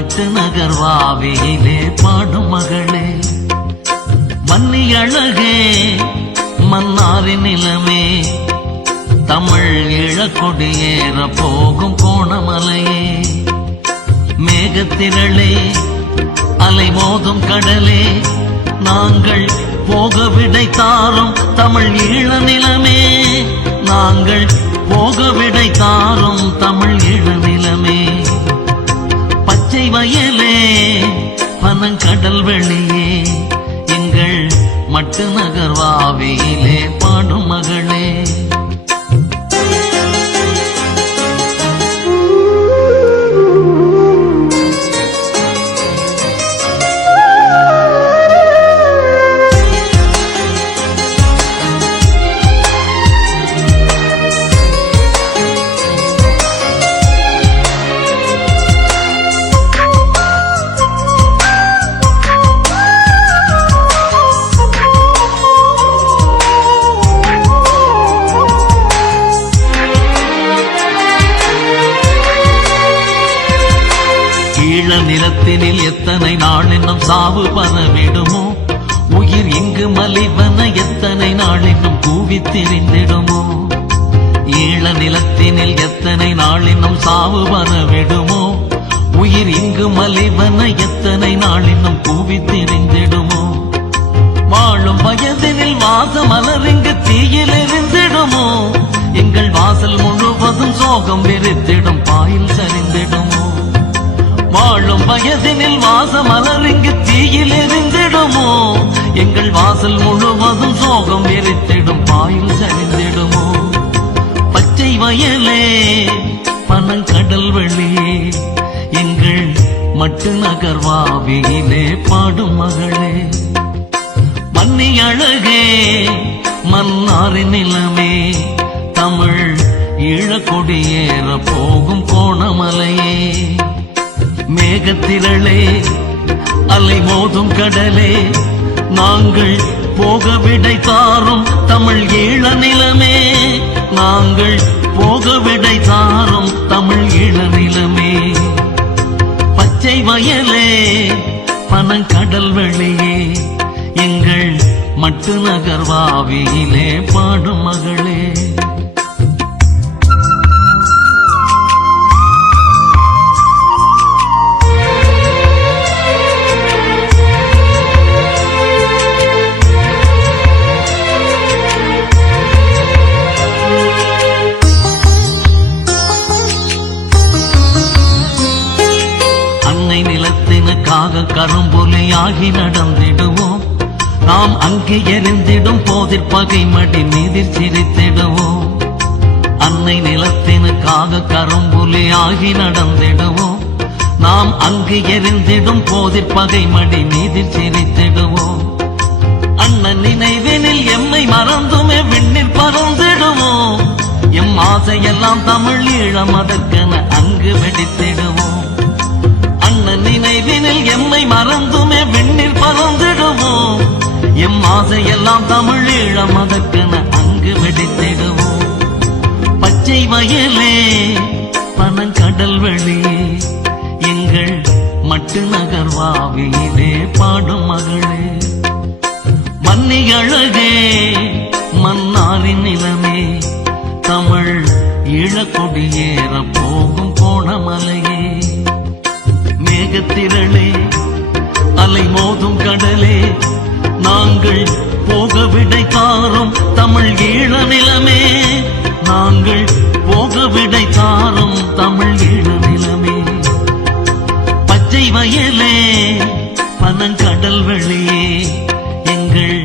மட்டு நகர்வாவியிலே பாடும் மகளே, மன்னி அழகே மன்னாரின் நிலமே, தமிழ் இழக்கொடியேற போகும் கோணமலையே, மேகத்திரளே அலை மோதும் கடலே, நாங்கள் போக விடை தாரும் தமிழ் ஈழ நிலமே, நாங்கள் போக விடை தாரும் தமிழ் ஈழ நிலமே, பச்சை வயலே பனங்கடல் வெளியே, எங்கள் மட்டு நகர்வாவியிலே பாடும் மகளே. நிலத்தினில் எத்தனை நாள் இன்னும் சாவு பரவிடுமோ, உயிர் இங்கு மலிவன எத்தனை நாள் இன்னும் கூவித் திரிந்திடுமோ, ஈழ நிலத்தினில் எத்தனை நாள் இன்னும் சாவு பரவிடுமோ, உயிர் இங்கு மலிவன எத்தனை நாள் இன்னும் கூவித் திரிந்திடுமோ, வாழும் வயதினில் வாச மலர் இங்கு தீயில் எரிந்திடுமோ, எங்கள் வாசல் முழுவதும் சோகம் வெறித்திடும் பாயில் சரிந்திடுமோ, வாழும் வயதினில் வாச மலர் இங்கு தீயில் எரிந்திடுமோ, எங்கள் வாசல் முழுவதும் சோகம் வெறித்திடும் பாயில் சரிந்திடுமோ, பச்சை வயலே பனங்கடல் வெளியே, எங்கள் மட்டு நகர்வாவியிலே பாடும் மகளே, மன்னி அழகே மன்னாரின் நிலமே, தமிழ் ஈழக்கொடியேற போகும் கோணமலையே, மேகத்திரளே அலை மோதும் கடலே, நாங்கள் போக விடை தாரும் தமிழ் ஈழ நிலமே, நாங்கள் போக விடை தாரும் தமிழ் ஈழ நிலமே, பச்சை வயலே பனங்கடல் வெளியே, எங்கள் மட்டு நகர்வாவியிலே பாடும் மகளே. நிலத்தினுக்காக கரும்புலியாகி நடந்திடுவோம், நாம் அங்கே எரிந்திடும் போதிற் பகை மடி நீதிர் சிரித்திடுவோம், அன்னை நிலத்தினுக்காக கரும்புலியாகி நடந்திடுவோம், நாம் அங்கு எரிந்திடும் போதிற் பகை மடி நீதிர் சிரித்திடுவோம், அண்ணன் நினைவினில் எம்மை மறந்துமே விண்ணில் பறந்திடுவோம், எம் ஆசையெல்லாம் தமிழ் ஈழம் அதற்கென அங்கு வெடித்திடுவோம், அண்ணன் நினைவினில் எம்மை மறந்துமே விண்ணில் பறந்திடுவோம், எம் ஆசையெல்லாம் தமிழ் ஈழம் அதற்கென அங்கு வெடித்திடுவோம், பச்சை வயலே பனங்கடல் வெளியே, எங்கள் மட்டு நகர்வாவியிலே பாடும் மகளே, மன்னி அழகே மன்னாரின் நிலமே, தமிழ் ஈழக்கொடியேற போகும் கோணமலையே, மேகத்திரளே அலை மோதும் கடலே, நாங்கள் போக விடை தாரும் தமிழ் ஈழ நிலமே, நாங்கள் போக விடை தாரும் தமிழ் ஈழ நிலமே, பச்சை வயலே பனங்கடல் வெளியே, எங்கள்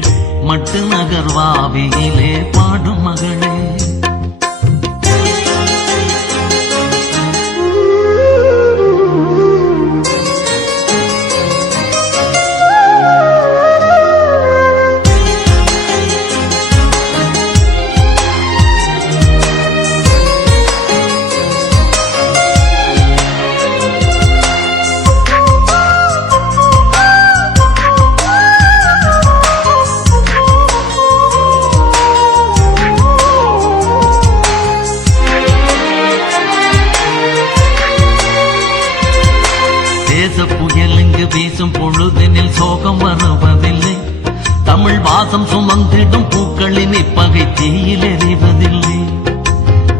மட்டு நகர்வாவியிலே பாடும் மகளே. வீசும் பொழுதினில் சோகம் வருவதில்லை. தமிழ் வாசம் சுமந்திடும் பூக்களின் இப்பகை தீயில் எறிவதில்லை.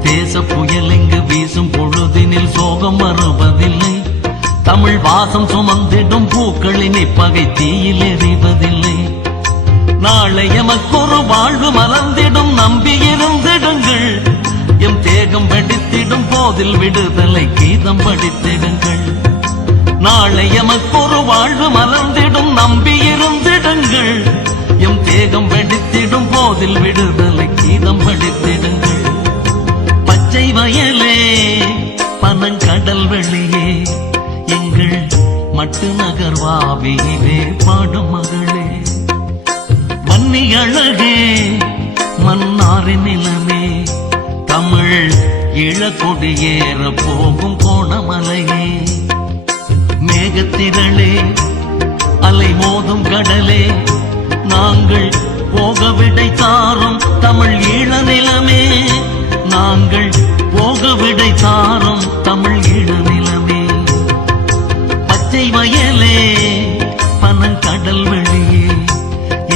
தேச புயல் இங்கு வீசும் பொழுதினில் சோகம் வருவதில்லை. தமிழ் வாசம் சுமந்திடும் பூக்களின் இப்பகை தீயில் எறிவதில்லை. நாளை எமக்கொரு வாழ்வு மலர்ந்திடும் நம்பியிருந்திடுங்கள். எம் தேகம் வெடித்திடும் போதில் விடுதலை கீதம் படித்திடுங்கள். நாளை எமக்கொரு வாழ்வு மலர்ந்திடும் நம்பியிருந்திடுங்கள். எம் தேகம் வெடித்திடும் போதில் விடுதலை கீதம் படித்திடுங்கள். பச்சை வயலே பனங்கடல் வெளியே எங்கள் மட்டு நகர்வாவியிலே பாடும் மகளே. வன்னி அழகே மன்னாரின் நிலமே தமிழ் இளக்கொடியேற போகும் கோணமலையே. மேகத்திரளே அலை மோதும் கடலே நாங்கள் போக விடை தாரும் தமிழ் ஈழ நிலமே. நாங்கள் போக விடை தாரும் தமிழ் ஈழ நிலமே. பச்சை வயலே பனங்கடல் வெளியே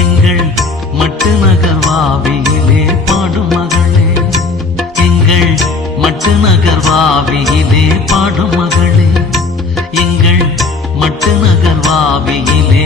எங்கள் மட்டு நகர்வாவியிலே பாடும் மகளே. எங்கள் மட்டு நகர்வாவியிலே பாடும் மகளே. எங்கள் மட்டு நகர்வாவியிலே